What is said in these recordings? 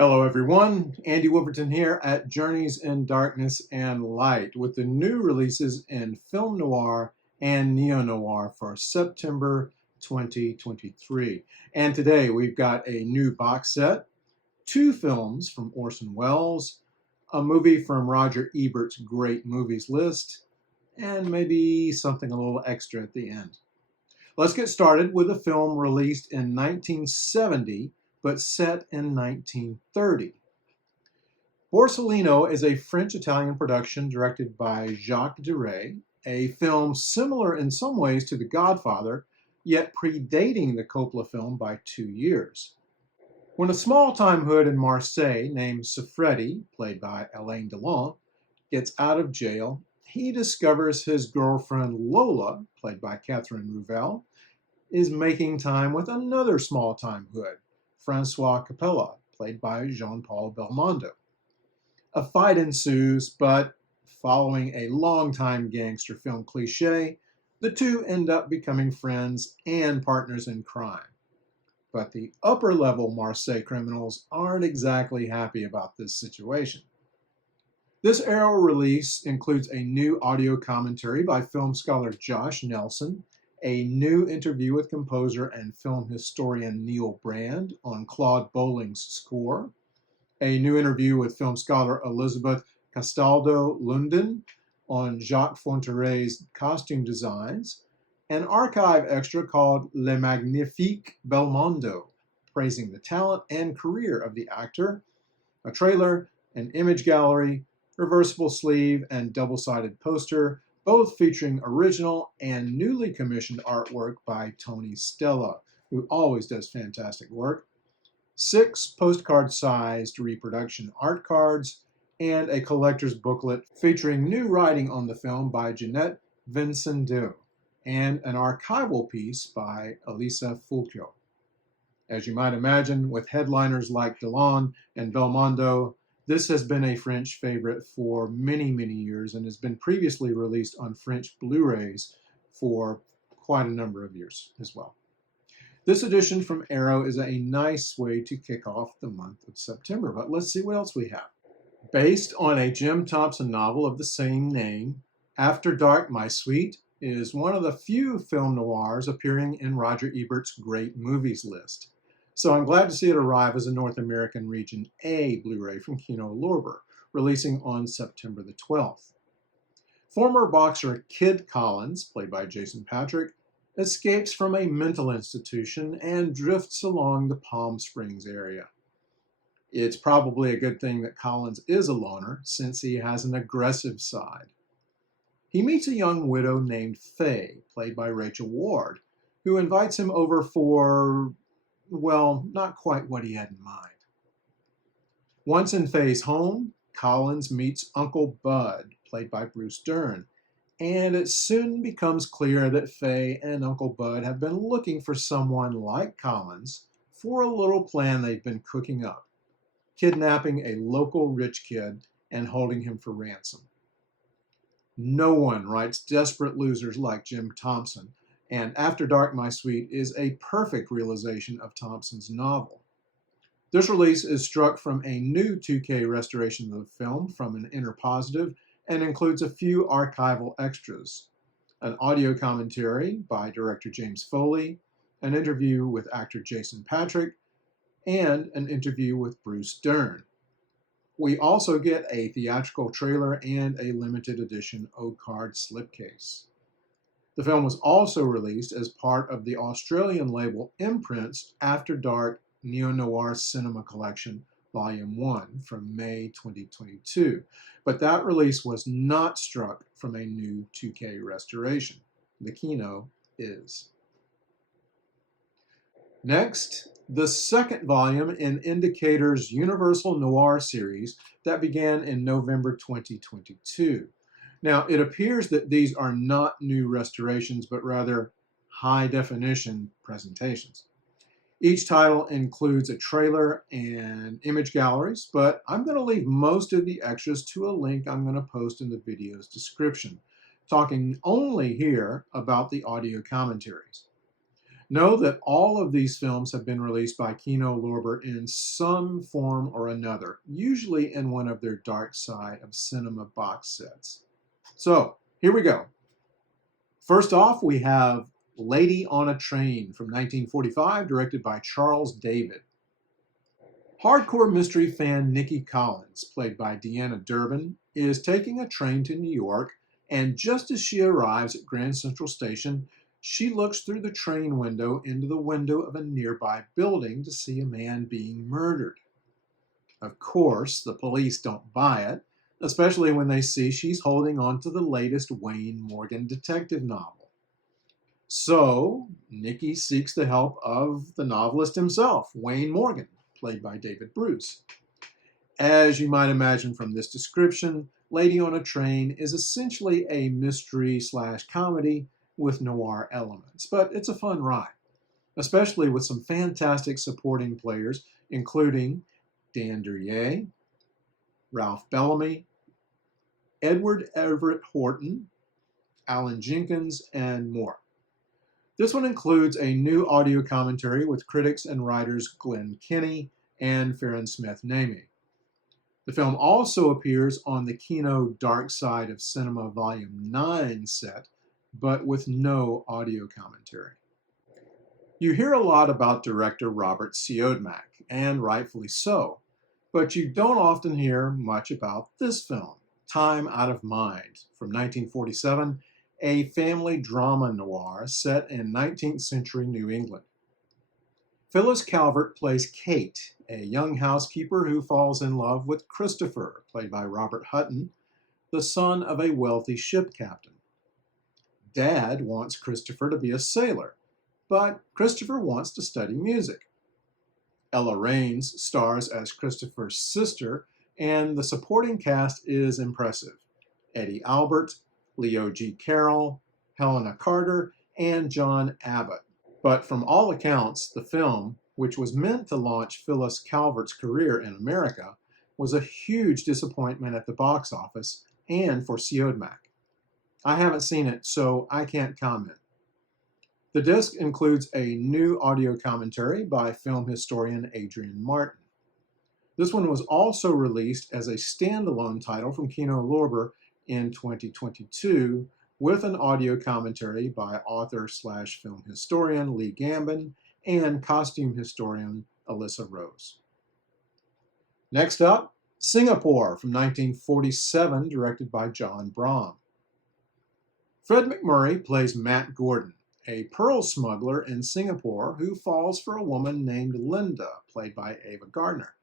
Hello everyone, Andy Wolverton here at Journeys in Darkness and Light with the new releases in film noir and neo-noir for September 2023. And today we've got a new box set, two films from Orson Welles, a movie from Roger Ebert's Great Movies list, and maybe something a little extra at the end. Let's get started with a film released in 1970 but set in 1930. Bolino is a French-Italian production directed by Jacques Deray, a film similar in some ways to The Godfather, yet predating the Coppola film by 2 years. When a small-time hood in Marseille named Siffredi, played by Alain Delon, gets out of jail, he discovers his girlfriend Lola, played by Catherine Rouvel, is making time with another small-time hood, Francois Capella, played by Jean-Paul Belmondo. A fight ensues, but following a long-time gangster film cliche, the two end up becoming friends and partners in crime. But the upper-level Marseille criminals aren't exactly happy about this situation. This Arrow release includes a new audio commentary by film scholar Josh Nelson, a new interview with composer and film historian Neil Brand on Claude Bolling's score, a new interview with film scholar Elizabeth Castaldo Loden on Jacques Fonterey's costume designs, an archive extra called Le Magnifique Belmondo, praising the talent and career of the actor, a trailer, an image gallery, reversible sleeve, and double-sided poster, both featuring original and newly commissioned artwork by Tony Stella, who always does fantastic work, 6 postcard-sized reproduction art cards, and a collector's booklet featuring new writing on the film by Jeanette Vincendeau, and an archival piece by Elisa Fulcio. As you might imagine, with headliners like Delon and Belmondo, this has been a French favorite for many, many years and has been previously released on French Blu-rays for quite a number of years as well. This edition from Arrow is a nice way to kick off the month of September, but let's see what else we have. Based on a Jim Thompson novel of the same name, After Dark, My Sweet is one of the few film noirs appearing in Roger Ebert's Great Movies list. So I'm glad to see it arrive as a North American Region A Blu-ray from Kino, releasing on September the 12th. Former boxer Kid Collins, played by Jason Patric, escapes from a mental institution and drifts along the Palm Springs area. It's probably a good thing that Collins is a loner, since he has an aggressive side. He meets a young widow named Faye, played by Rachel Ward, who invites him over for, well, not quite what he had in mind. Once in Faye's home, Collins meets Uncle Bud, played by Bruce Dern, and it soon becomes clear that Faye and Uncle Bud have been looking for someone like Collins for a little plan they've been cooking up, kidnapping a local rich kid and holding him for ransom. No one writes desperate losers like Jim Thompson, and After Dark, My Sweet is a perfect realization of Thompson's novel. This release is struck from a new 2K restoration of the film from an Inner Positive and includes a few archival extras, an audio commentary by director James Foley, an interview with actor Jason Patric, and an interview with Bruce Dern. We also get a theatrical trailer and a limited edition O-card slipcase. The film was also released as part of the Australian label Imprint's After Dark Neo-Noir Cinema Collection, Volume 1 from May 2022, but that release was not struck from a new 2K restoration. The Kino is. Next, the second volume in Indicator's Universal Noir series that began in November 2022. Now, it appears that these are not new restorations, but rather high-definition presentations. Each title includes a trailer and image galleries, but I'm going to leave most of the extras to a link I'm going to post in the video's description, talking only here about the audio commentaries. Know that all of these films have been released by Kino Lorber in some form or another, usually in one of their Dark Side of Cinema box sets. So, here we go. First off, we have Lady on a Train from 1945, directed by Charles David. Hardcore mystery fan Nikki Collins, played by Deanna Durbin, is taking a train to New York, and just as she arrives at Grand Central Station, she looks through the train window into the window of a nearby building to see a man being murdered. Of course, the police don't buy it, especially when they see she's holding on to the latest Wayne Morgan detective novel. So, Nikki seeks the help of the novelist himself, Wayne Morgan, played by David Bruce. As you might imagine from this description, Lady on a Train is essentially a mystery/comedy with noir elements, but it's a fun ride, especially with some fantastic supporting players, including Dan Duryea, Ralph Bellamy, Edward Everett Horton, Alan Jenkins, and more. This one includes a new audio commentary with critics and writers Glenn Kenny and Farron Smith-Namey. The film also appears on the Kino Dark Side of Cinema Volume 9 set, but with no audio commentary. You hear a lot about director Robert Siodmak, and rightfully so, but you don't often hear much about this film, Time Out of Mind, from 1947, a family drama noir set in 19th century New England. Phyllis Calvert plays Kate, a young housekeeper who falls in love with Christopher, played by Robert Hutton, the son of a wealthy ship captain. Dad wants Christopher to be a sailor, but Christopher wants to study music. Ella Raines stars as Christopher's sister, and the supporting cast is impressive. Eddie Albert, Leo G. Carroll, Helena Carter, and John Abbott. But from all accounts, the film, which was meant to launch Phyllis Calvert's career in America, was a huge disappointment at the box office and for Siodmak. I haven't seen it, so I can't comment. The disc includes a new audio commentary by film historian Adrian Martin. This one was also released as a standalone title from Kino Lorber in 2022 with an audio commentary by author/film historian Lee Gambin and costume historian Alyssa Rose. Next up, Singapore from 1947, directed by John Brahm. Fred McMurray plays Matt Gordon, a pearl smuggler in Singapore who falls for a woman named Linda, played by Ava Gardner.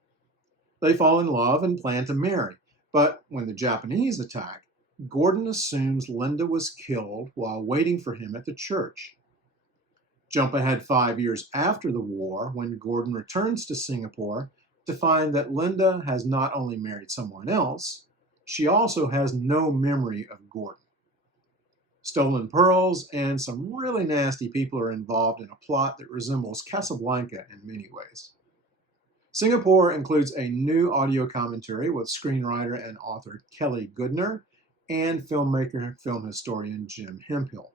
They fall in love and plan to marry, but when the Japanese attack, Gordon assumes Linda was killed while waiting for him at the church. Jump ahead 5 years after the war, when Gordon returns to Singapore to find that Linda has not only married someone else, she also has no memory of Gordon. Stolen pearls and some really nasty people are involved in a plot that resembles Casablanca in many ways. Singapore includes a new audio commentary with screenwriter and author Kelly Goodner and filmmaker, film historian Jim Hemphill.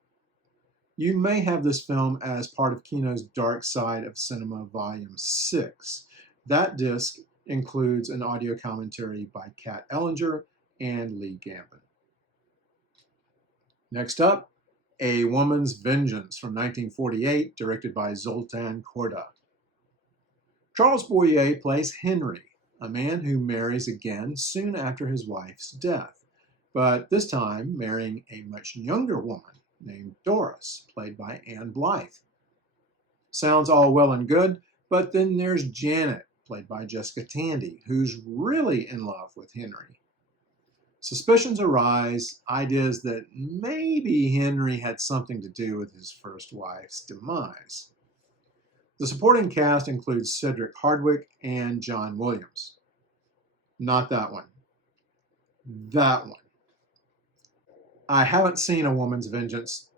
You may have this film as part of Kino's Dark Side of Cinema Volume 6. That disc includes an audio commentary by Kat Ellinger and Lee Gambin. Next up, A Woman's Vengeance from 1948, directed by Zoltan Korda. Charles Boyer plays Henry, a man who marries again soon after his wife's death, but this time marrying a much younger woman named Doris, played by Anne Blythe. Sounds all well and good, but then there's Janet, played by Jessica Tandy, who's really in love with Henry. Suspicions arise, ideas that maybe Henry had something to do with his first wife's demise. The supporting cast includes Cedric Hardwicke and John Williams. Not that one. That one. I haven't seen A Woman's Vengeance.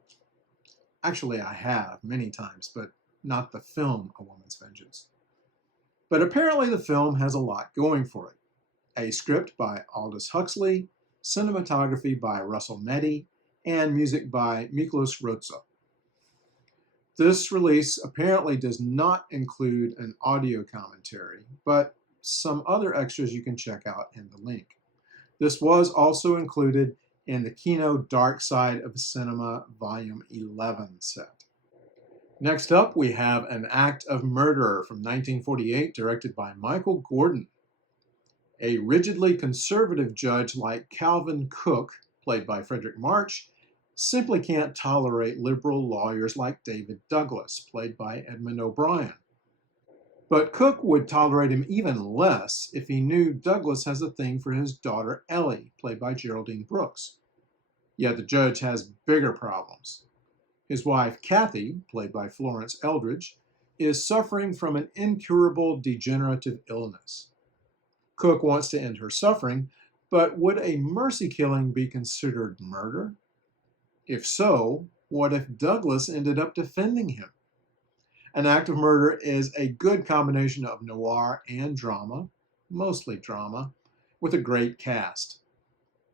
Actually, I have many times, but not the film A Woman's Vengeance. But apparently the film has a lot going for it. A script by Aldous Huxley, cinematography by Russell Meddy, and music by Miklos Rozsa. This release apparently does not include an audio commentary, but some other extras you can check out in the link. This was also included in the Kino Dark Side of Cinema Volume 11 set. Next up, we have An Act of Murder from 1948, directed by Michael Gordon. A rigidly conservative judge like Calvin Cook, played by Frederick March, simply can't tolerate liberal lawyers like David Douglas, played by Edmund O'Brien. But Cook would tolerate him even less if he knew Douglas has a thing for his daughter Ellie, played by Geraldine Brooks. Yet the judge has bigger problems. His wife Kathy, played by Florence Eldridge, is suffering from an incurable degenerative illness. Cook wants to end her suffering, but would a mercy killing be considered murder? If so, what if Douglas ended up defending him? An Act of Murder is a good combination of noir and drama, mostly drama, with a great cast.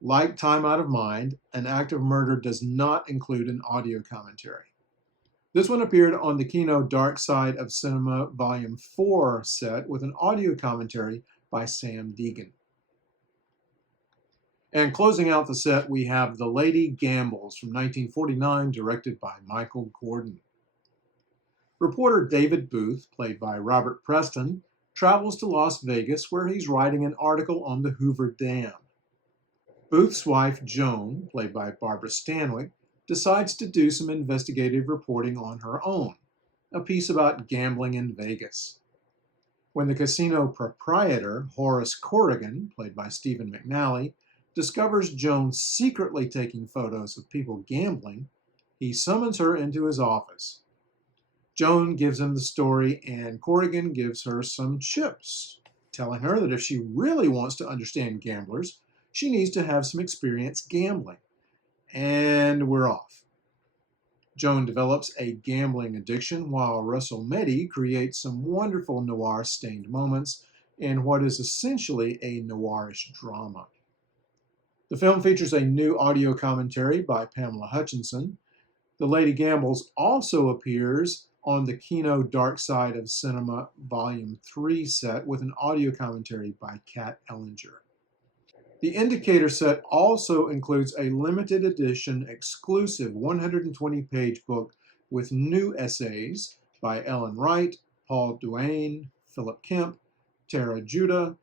Like Time Out of Mind, An Act of Murder does not include an audio commentary. This one appeared on the Kino Dark Side of Cinema Volume 4 set with an audio commentary by Sam Deegan. And closing out the set, we have The Lady Gambles from 1949, directed by Michael Gordon. Reporter David Booth, played by Robert Preston, travels to Las Vegas where he's writing an article on the Hoover Dam. Booth's wife, Joan, played by Barbara Stanwyck, decides to do some investigative reporting on her own, a piece about gambling in Vegas. When the casino proprietor, Horace Corrigan, played by Stephen McNally, discovers Joan secretly taking photos of people gambling, he summons her into his office. Joan gives him the story, and Corrigan gives her some chips, telling her that if she really wants to understand gamblers, she needs to have some experience gambling. And we're off. Joan develops a gambling addiction while Russell Meddy creates some wonderful noir-stained moments in what is essentially a noirish drama. The film features a new audio commentary by Pamela Hutchinson. The Lady Gambles also appears on the Kino Dark Side of Cinema Volume 3 set with an audio commentary by Kat Ellinger. The Indicator set also includes a limited edition exclusive 120-page book with new essays by Ellen Wright, Paul Duane, Philip Kemp, Tara Judah,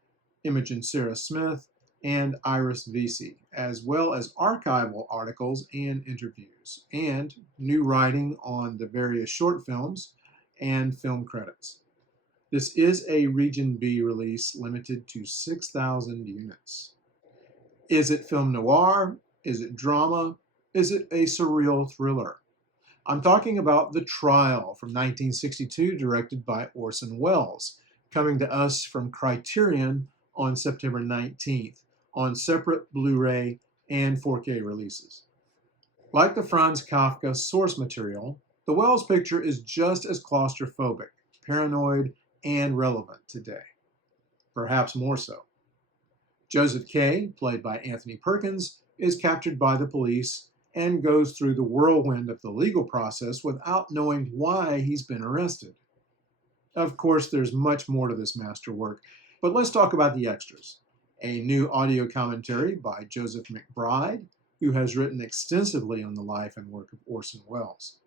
Imogen Sarah Smith, and Iris Vesey, as well as archival articles and interviews, and new writing on the various short films and film credits. This is a Region B release limited to 6,000 units. Is it film noir? Is it drama? Is it a surreal thriller? I'm talking about The Trial from 1962, directed by Orson Welles, coming to us from Criterion on September 19th, on separate Blu-ray and 4K releases. Like the Franz Kafka source material, the Welles picture is just as claustrophobic, paranoid, and relevant today. Perhaps more so. Joseph K., played by Anthony Perkins, is captured by the police and goes through the whirlwind of the legal process without knowing why he's been arrested. Of course, there's much more to this masterwork, but let's talk about the extras. A new audio commentary by Joseph McBride, who has written extensively on the life and work of Orson Welles.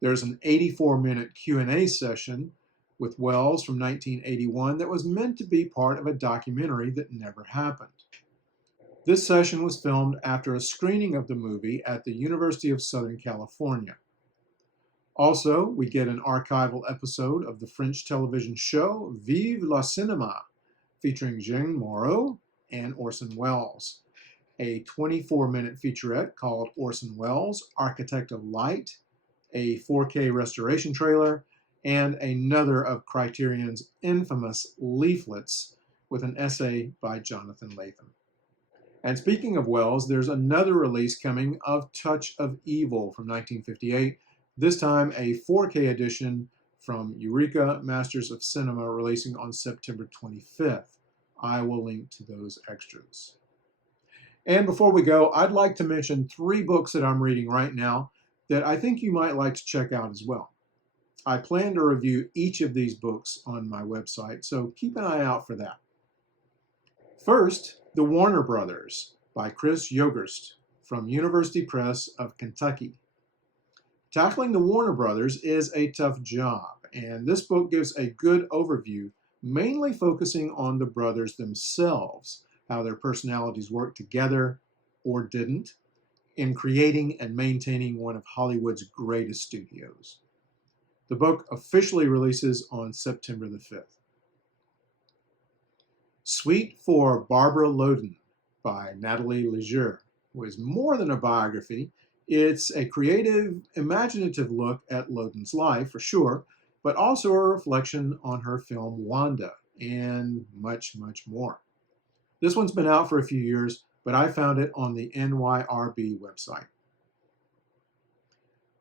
There's an 84-minute Q&A session with Welles from 1981 that was meant to be part of a documentary that never happened. This session was filmed after a screening of the movie at the University of Southern California. Also, we get an archival episode of the French television show Vive la Cinéma, featuring Jean Moreau and Orson Welles, a 24-minute featurette called Orson Welles, Architect of Light, a 4K restoration trailer, and another of Criterion's infamous leaflets with an essay by Jonathan Latham. And speaking of Welles, there's another release coming of Touch of Evil from 1958, this time a 4K edition from Eureka Masters of Cinema, releasing on September 25th. I will link to those extras. And before we go, I'd like to mention 3 books that I'm reading right now that I think you might like to check out as well. I plan to review each of these books on my website, so keep an eye out for that. First, The Warner Brothers by Chris Yogerst from University Press of Kentucky. Tackling the Warner Brothers is a tough job, and this book gives a good overview, mainly focusing on the brothers themselves, how their personalities work together, or didn't, in creating and maintaining one of Hollywood's greatest studios. The book officially releases on September the 5th. Sweet for Barbara Loden by Natalie Leger was more than a biography. It's a creative, imaginative look at Loden's life, for sure, but also a reflection on her film Wanda, and much, much more. This one's been out for a few years, but I found it on the NYRB website.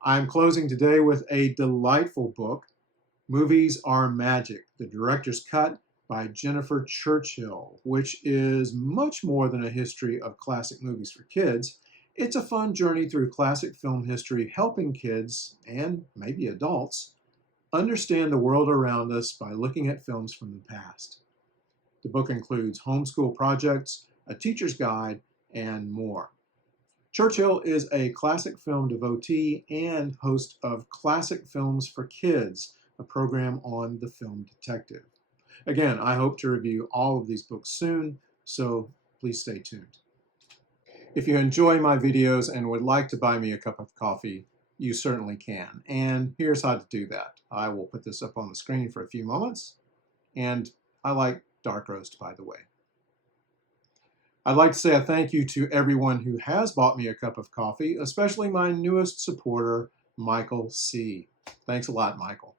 I'm closing today with a delightful book, Movies Are Magic, the Director's Cut by Jennifer Churchill, which is much more than a history of classic movies for kids. It's a fun journey through classic film history, helping kids, and maybe adults, understand the world around us by looking at films from the past. The book includes homeschool projects, a teacher's guide, and more. Churchill is a classic film devotee and host of Classic Films for Kids, a program on The Film Detective. Again, I hope to review all of these books soon, so please stay tuned. If you enjoy my videos and would like to buy me a cup of coffee, you certainly can. And here's how to do that. I will put this up on the screen for a few moments. And I like dark roast, by the way. I'd like to say a thank you to everyone who has bought me a cup of coffee, especially my newest supporter, Michael C. Thanks a lot, Michael.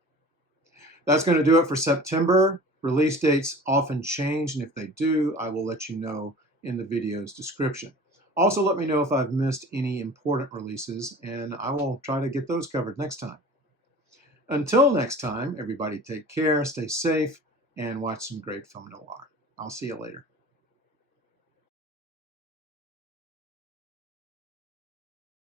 That's going to do it for September. Release dates often change, and if they do, I will let you know in the video's description. Also, let me know if I've missed any important releases, and I will try to get those covered next time. Until next time, everybody take care, stay safe, and watch some great film noir. I'll see you later.